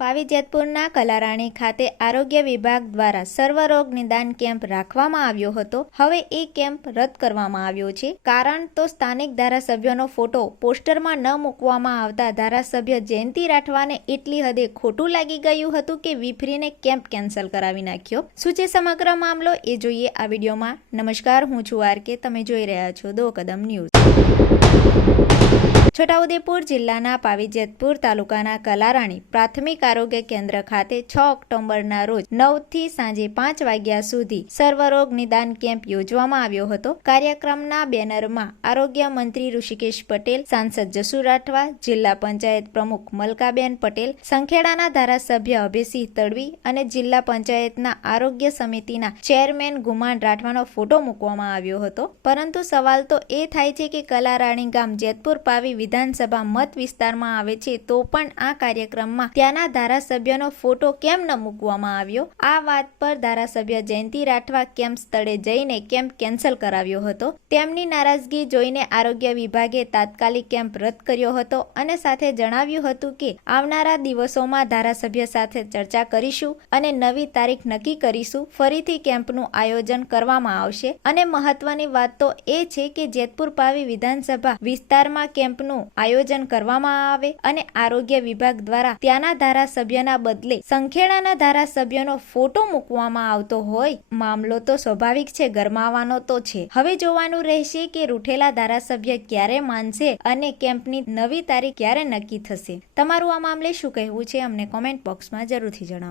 પાવી જેતપુરના કલારાણી ખાતે આરોગ્ય વિભાગ દ્વારા સર્વરોગ નિદાન કેમ્પ રાખવામાં આવ્યો હતો. હવે એ કેમ્પ રદ કરવામાં આવ્યો છે. કારણ તો સ્થાનિક ધારાસભ્યનો ફોટો પોસ્ટરમાં ન મૂકવામાં આવતા ધારાસભ્ય જયંતિ રાઠવાને એટલી હદે ખોટું લાગી ગયું હતું કે વિફરીને કેમ્પ કેન્સલ કરાવી નાખ્યો. શું છે સમગ્ર મામલો એ જોઈએ આ વિડીયોમાં. નમસ્કાર, હું છું આર કે. તમે જોઈ રહ્યા છો દો કદમ ન્યૂઝ. છોટાઉદેપુર જિલ્લાના પાવીજેતપુર તાલુકાના કલારાણી પ્રાથમિક આરોગ્ય કેન્દ્ર ખાતે છ ઓક્ટોબરના રોજ નવથી સાંજે પાંચ વાગ્યા સુધી સર્વરોગ નિદાન કેમ્પ યોજવામાં આવ્યો હતો. કાર્યક્રમના બેનરમાં આરોગ્ય મંત્રી ઋષિકેશ પટેલ, સાંસદ જસુ રાઠવા, જિલ્લા પંચાયત પ્રમુખ મલકાબેન પટેલ, સંખેડાના ધારાસભ્ય અભયસિંહ તડવી અને જિલ્લા પંચાયતના આરોગ્ય સમિતિના ચેરમેન ગુમાન રાઠવાનો ફોટો મૂકવામાં આવ્યો હતો. પરંતુ સવાલ તો એ થાય છે કે કલારાણી ગામ જેતપુર પાવી વિધાનસભા મત વિસ્તારમાં આવે છે, તો પણ આ કાર્યક્રમમાં ત્યાંના ધારાસભ્યનો ફોટો કેમ ન મૂકવામાં આવ્યો? આ વાત પર ધારાસભ્ય જયંતિ રાઠવા કેમ્પ સ્થળે જઈને કેમ્પ કેન્સલ કરાવ્યો હતો? તેમની નારાજગી જોઈને આરોગ્ય વિભાગે તાત્કાલિક કેમ્પ રદ કર્યો હતો અને સાથે જણાવ્યું હતું કે, આવનારા દિવસોમાં ધારાસભ્ય સાથે ચર્ચા કરીશું અને નવી તારીખ નક્કી કરીશું, ફરીથી કેમ્પનું આયોજન કરવામાં આવશે. અને મહત્વની વાત તો એ છે કે જેતપુર પાવી વિધાનસભા વિસ્તારમાં કેમ્પનું આયોજન કરવામાં આવે અને આરોગ્ય વિભાગ દ્વારા ત્યાંના ધારાસભ્યના બદલે સંખેડાના ધારાસભ્યનો ફોટો મૂકવામાં આવતો હોય, મામલો તો સ્વાભાવિક છે, ગરમાવાનો તો છે. હવે જોવાનું રહેશે કે રૂઠેલા ધારાસભ્ય ક્યારે માનશે અને કેમ્પની નવી તારીખ ક્યારે નક્કી થશે. તમારું આ મામલે શું કહેવું છે, અમને કોમેન્ટ બોક્સમાં જરૂરથી જણાવો.